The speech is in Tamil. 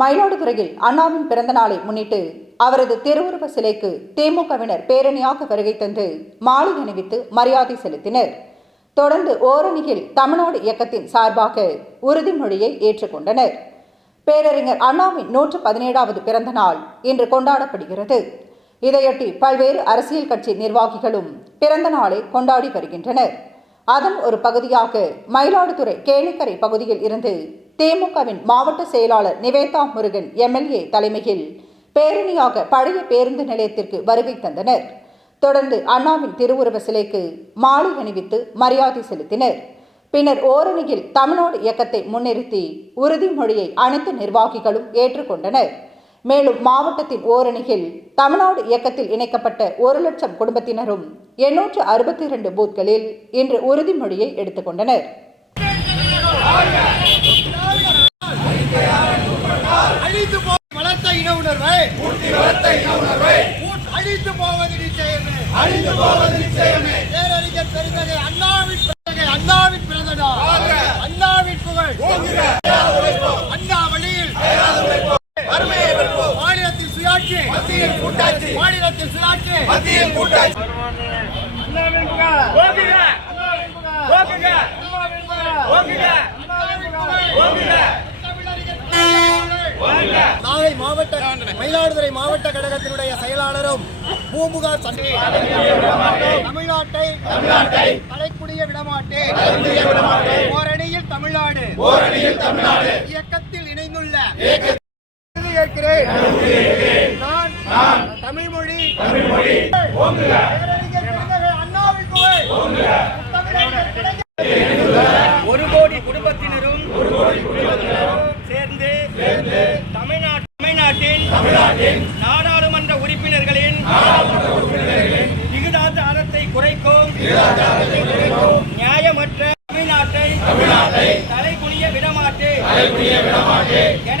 மயிலாடுதுறையில் அண்ணாவின் பிறந்த நாளை முன்னிட்டு அவரது திருவுருவ சிலைக்கு திமுகவினர் பேரணியாக வருகை தந்து மாலை அணிவித்து மரியாதை செலுத்தினர். தொடர்ந்து ஓரணியில் தமிழ்நாடு இயக்கத்தின் சார்பாக உறுதிமொழியை ஏற்றுக்கொண்டனர். பேரறிஞர் அண்ணாவின் நூற்று பதினேழாவது பிறந்த நாள் இன்று கொண்டாடப்படுகிறது. இதையொட்டி பல்வேறு அரசியல் கட்சி நிர்வாகிகளும் பிறந்த நாளை கொண்டாடி வருகின்றனர். அதன் ஒரு பகுதியாக மயிலாடுதுறை கேளிக்கரை பகுதியில் இருந்து திமுகவின் மாவட்ட செயலாளர் நிவேதா முருகன் எம்எல்ஏ தலைமையில் பேரணியாக பழைய பேருந்து நிலையத்திற்கு வருகை தந்தனர். தொடர்ந்து அண்ணாவின் திருவுருவ சிலைக்கு மாலை அணிவித்து மரியாதை செலுத்தினர். பின்னர் ஓரணியில் தமிழ்நாடு இயக்கத்தை முன்னிறுத்தி உறுதிமொழியை அனைத்து நிர்வாகிகளும் ஏற்றுக்கொண்டனர். மேலும் மாவட்டத்தின் ஓரணியில் தமிழ்நாடு இயக்கத்தில் இணைக்கப்பட்ட ஒரு லட்சம் குடும்பத்தினரும் எண்ணூற்று அறுபத்தி இரண்டு பூத்களில் இன்று உறுதிமொழியை எடுத்துக்கொண்டனர் அழித்து போ வளர்த்த இன உணர்வை வளர்த்த இன உணர்வை அழித்து போவது நிச்சயமே அழித்து போவது நிச்சயமே பேரறிஞர் பெருந்தகை அண்ணாவின் பிறந்தகை அண்ணாவின் பிறந்த நாள் அண்ணாவின் புகழ் அண்ணா வழியில் மாநிலத்தில் சுயாட்சி மத்தியில் கூட்டாட்சி மாநிலத்தில் சுயாட்சி மத்தியில் கூட்டாட்சி அண்ணாவின் அண்ணாவின் புகழ் ஓங்குக அண்ணாவின் புகழ் ஓங்குக அண்ணாவின் புகழ் ஓங்குக நாகை மாவட்ட மயிலாடுதுறை மாவட்ட கழகத்தினுடைய செயலாளரும் சண்டை தமிழ்நாட்டை தமிழ்நாட்டை தலைக்குடிய விடமாட்டேன். ஓரணியில் தமிழ்நாடு. இயக்கத்தில் இணைந்துள்ள. ஏற்கிறேன் ஒரு கோடி குடும்பத்தினரும் சேர்ந்து சேர்ந்து தமிழ்நாட்டு தமிழ்நாட்டின் நாடாளுமன்ற உறுப்பினர்களின் விகிதாச்சாரத்தை குறைக்கும் நியாயமற்ற தமிழ்நாட்டை தலைகுனிய விடமாட்டேன். என